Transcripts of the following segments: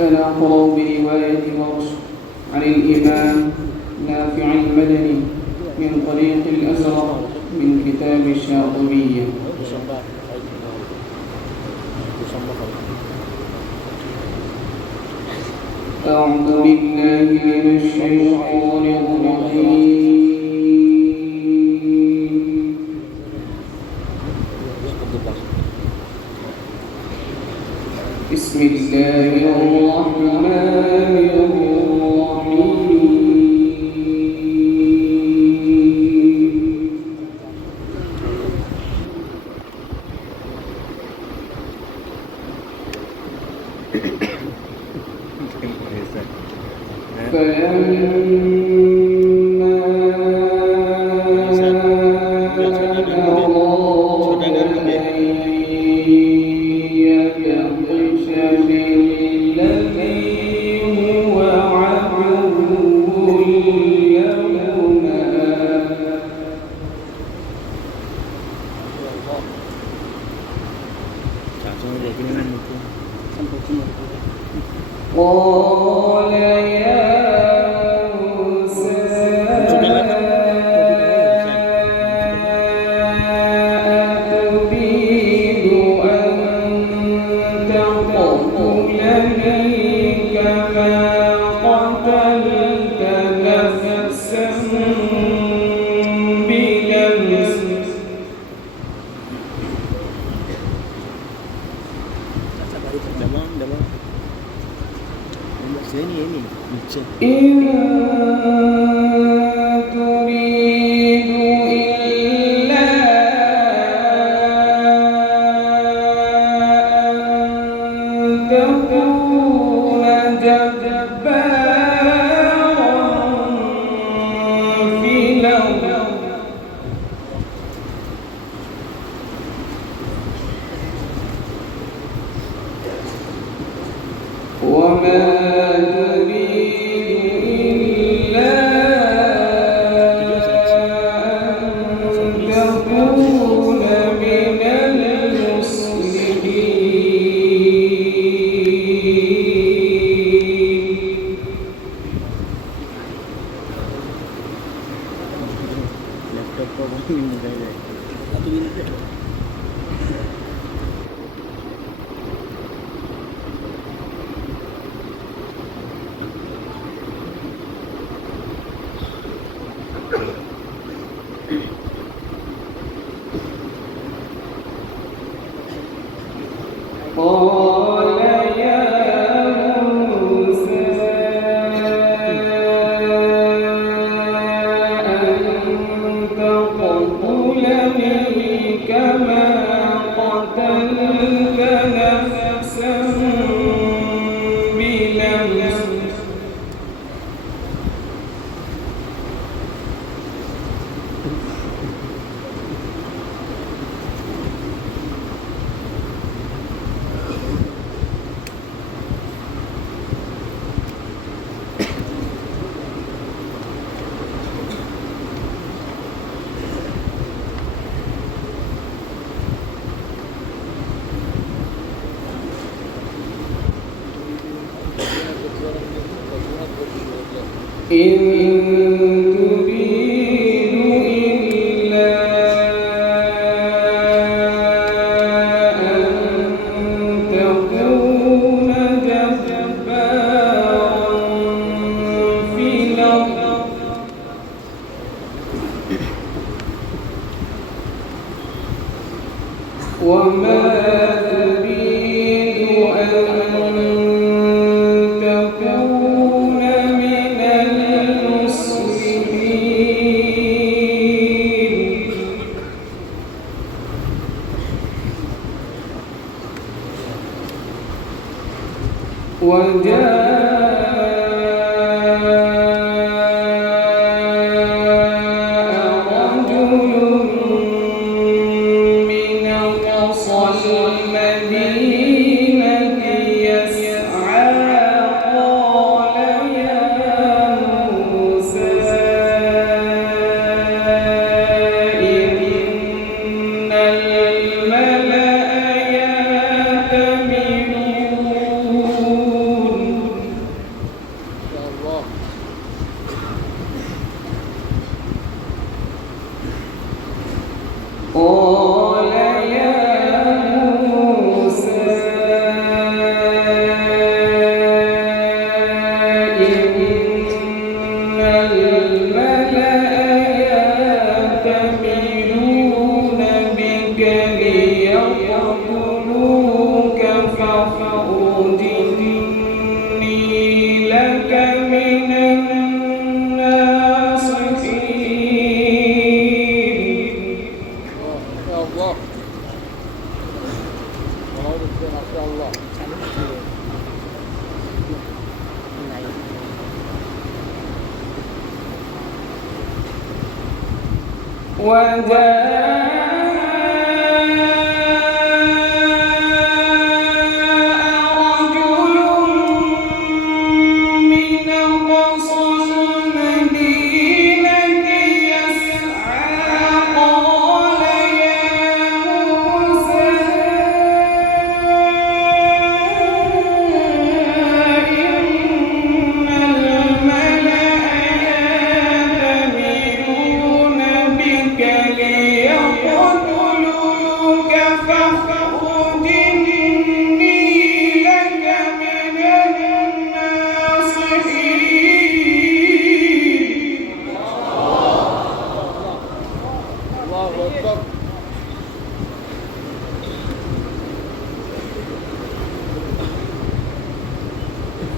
أنا أقرأ برواية ورش عن الإمام نافع المدني من طريق الأزرق من كتاب الشاطبية. أعوذ بالله من الشيطان الرجيم. بسم الله الرحمن الرحيم. قال يا موسى أتريد أن تقتلني كما قتلت نفسا بنفس إن تريد إلا أن تكون جبارا في الأرض وما قال يا موسى أن تقتلني كما قتلت نفسا بنفس إن تريد إلا أن تكون جبارا في الأرض وما تريد أن تكون من المصلحين الملأ يأتمرون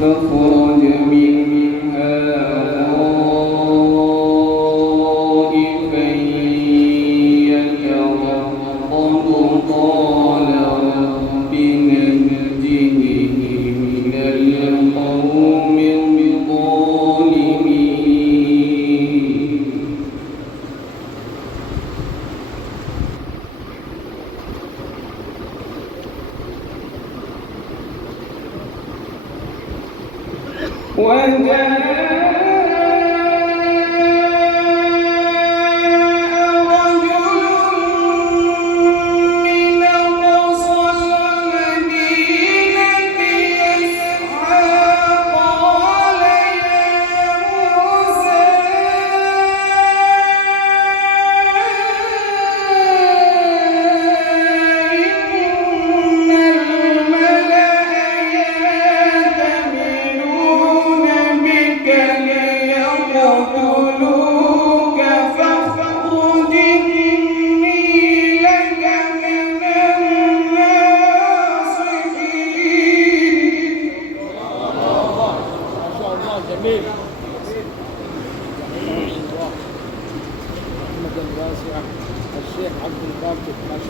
فخرج منها خائفا يترقب قال رب نجني من القوم الظالمين.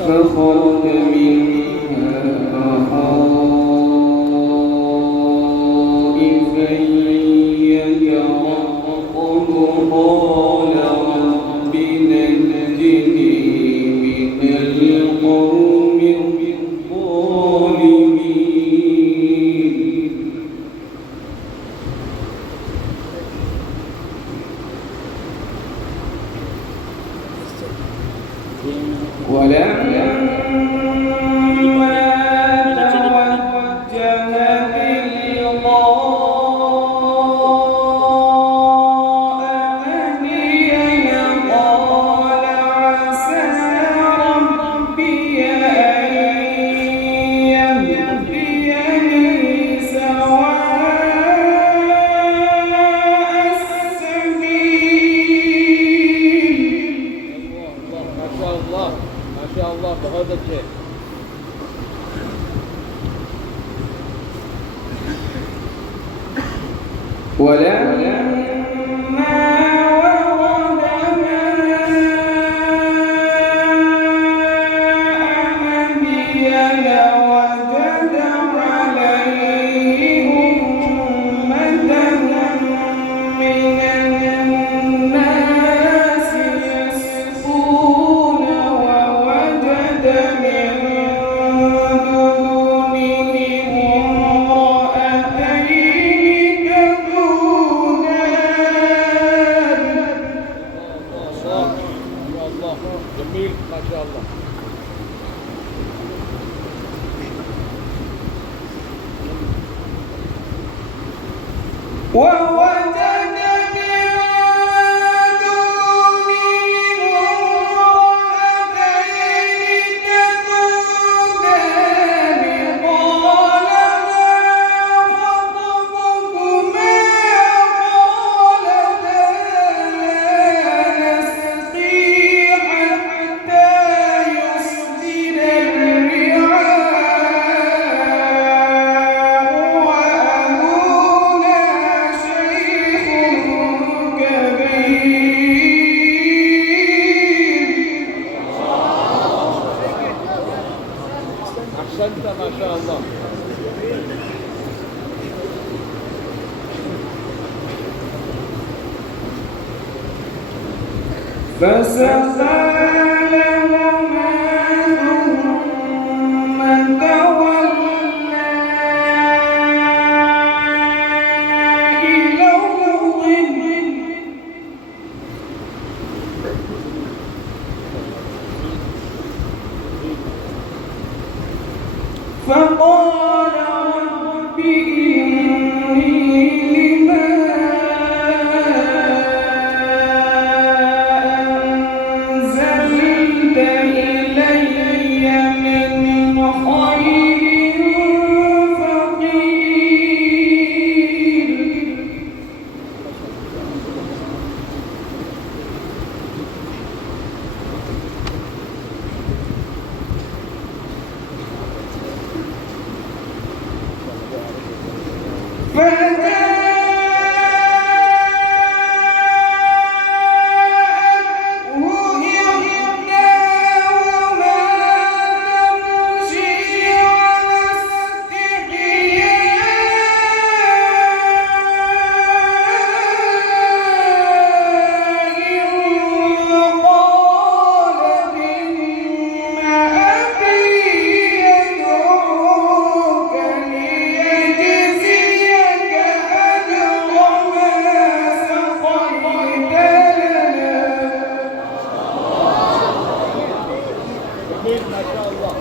فخرج منها خائفا يترقب قال رب نجني من القوم الظالمين. ولما توجه تلقاء مدين قال عسى ربي أن يهديني سواء السبيل. ما شاء الله بهذا الشيء. ولما ورد ماء مدين وجد عليه أمة من الناس يسقون ووجد من دونهم امرأتين تذودان. جميل ما شاء الله. ووجد شيخ فسقى لهما ثم تولى إلى الظل فقال رب إني لما أنزلت إلي من خير فقير ما شاء الله.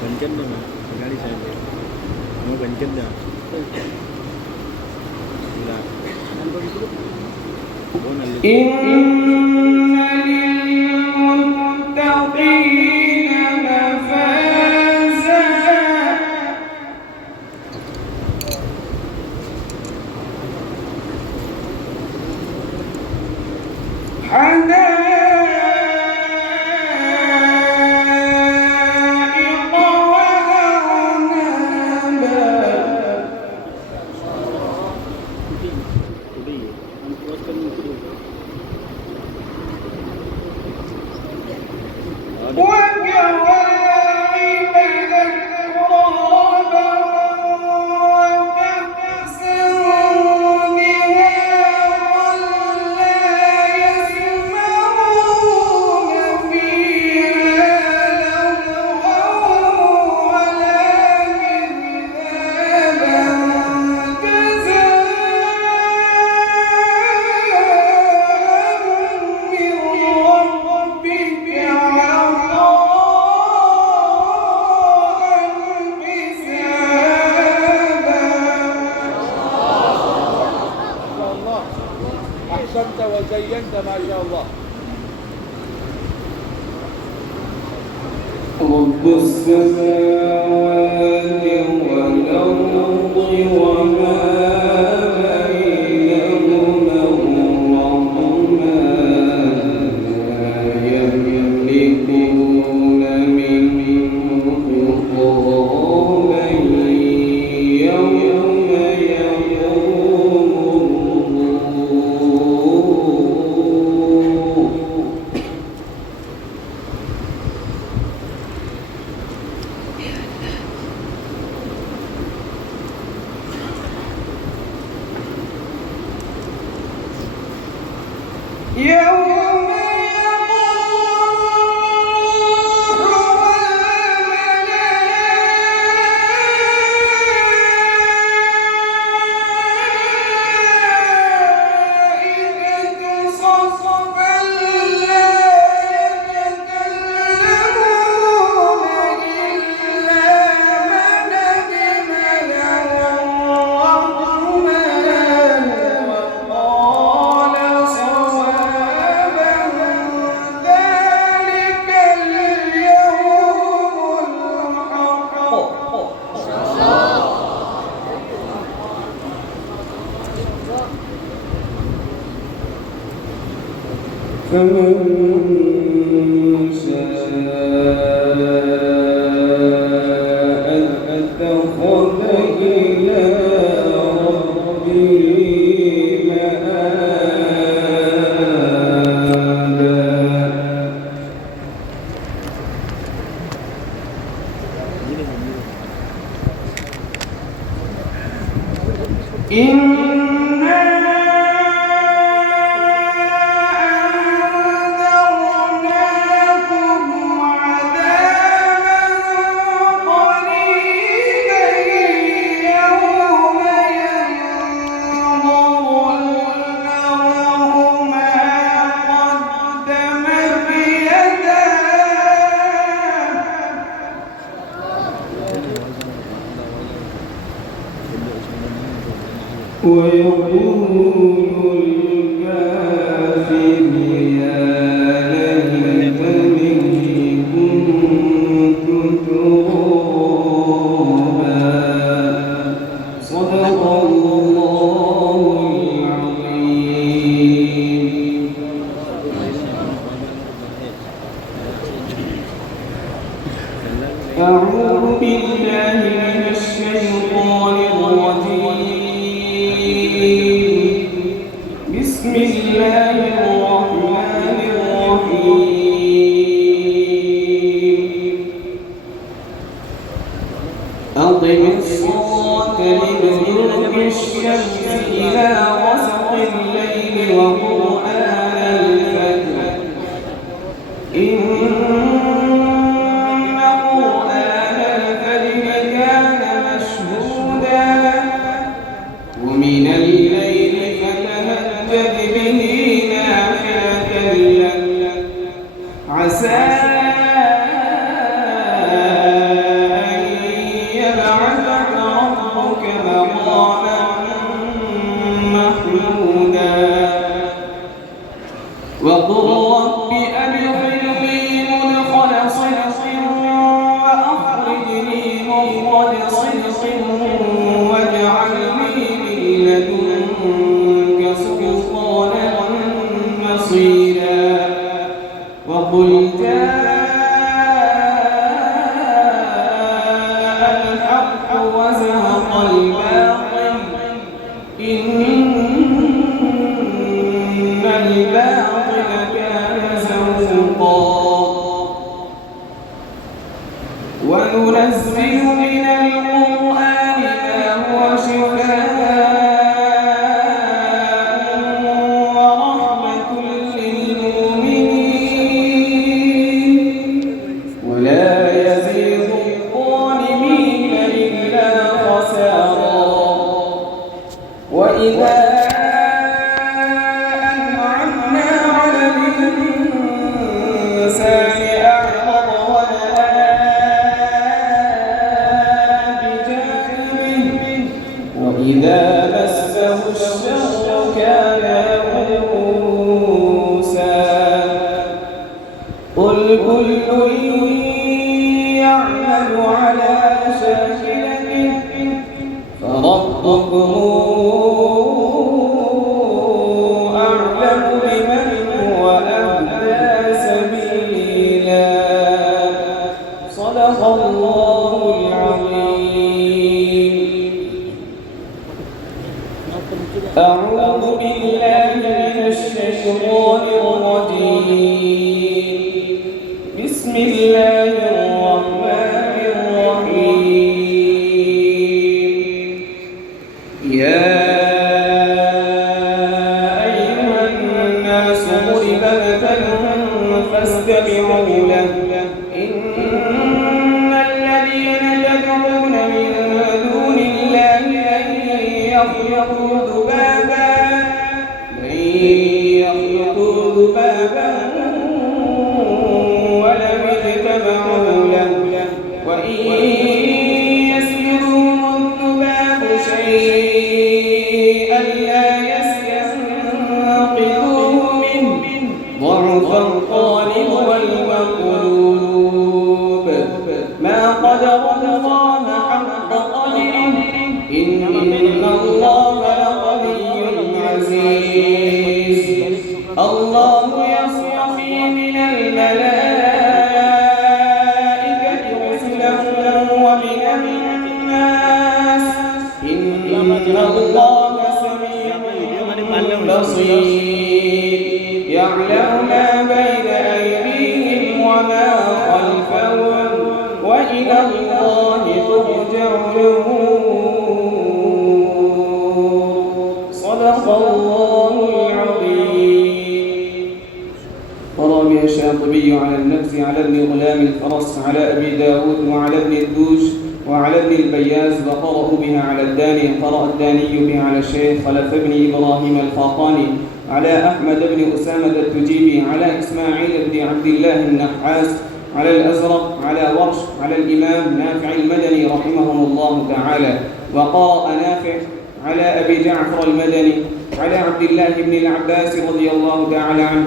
Bencet deh mas, sekali saya lihat. Mau bencet dah. Gila. Oh, nalih. إن للمتقين مفازا حدائق وأعنابا وكواعب أترابا وكأسا دهاقا لا يسمعون فيها لغوا ولا كذابا جزاء من ربك أحسنت وزينت ما شاء الله. رب السماوات والأرض وما بينهما الرحمن لا يملكون منه خطابا يوم يقوم الروح يوم صوابا فمن شاء اتخذ إلى ربه ويقول الكافر يا ليتني كنت ترابا صدق الله العظيم. أعوذ بالله من الشيطان الرجيم. بسم الله الرحمن الرحيم. أقم الصلاة لدلوك الشمس إلى غسق الليل وقرآن الفجر إن قرآن الفجر كان مشهودا ومن الليل فتهجد به نافلة لك عسى أن يبعثك ربك مقاما محمودا وقل رب أدخلني مدخل صدق وأخرجني مخرج صدق واجعلني من لدنك سلطانا نصيرا وقل جاء الحق وزهق الباطل إن الباطل كان زهوقا وننزل من القرآن ما هو شفاء ورحمة للمؤمنين ولا يزيد الظالمين إلا خسارا وإذا أنعمنا على الإنسان أعرض ونأى بجانبه وإذا مسه الشر كان يئوسا قل كل يعمل على شاكلته فربكم أعلم بمن هو أهدى سبيلا صدق الله العظيم. أعوذ بالله من الشيطان الرجيم. بسم الله الرحمن الرحيم. يا أيها الناس ضرب مثل فاستمعوا له إن الذين تدعون من دون الله لن يخلقوا ذبابا ولم اجتمعوا له وإن يسلبهم الذباب شيئا لا يستنقذوه منه ضعف الطالب والمطلوب ما قدر الله حق قدره إن الله لقوي عزيز الله الله يصطفي من الملائكة رسلا ومن الناس إن الله سميع بصير يعلم ما بين أيديهم وما خلفهم وإلى الله ترجع الأمور صدق الله العظيم. ورمي الشاطبي على النفس على ابن غلام الفرس على أبي داود وعلى ابن الدوش وعلى ابن البياز وقرأوا بها على الداني. قرأ الداني بها على الشيخ خلف بن إبراهيم الخاقاني على أحمد بن أسامة التجيبي على إسماعيل بن عبد الله النحاس على الأزرق على ورش على الإمام نافع المدني رحمهم الله تعالى. وقرأ نافع على أبي جعفر المدني على عبد الله بن العباس رضي الله تعالى عنه.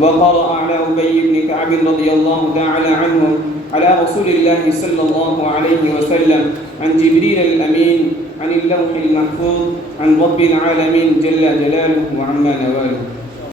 وقرأ على أبي بن كعب رضي الله تعالى عنه على رسول الله صلى الله عليه وسلم عن جبريل الأمين عن اللوح المحفوظ عن رب العالمين جل جلاله وعما نواله.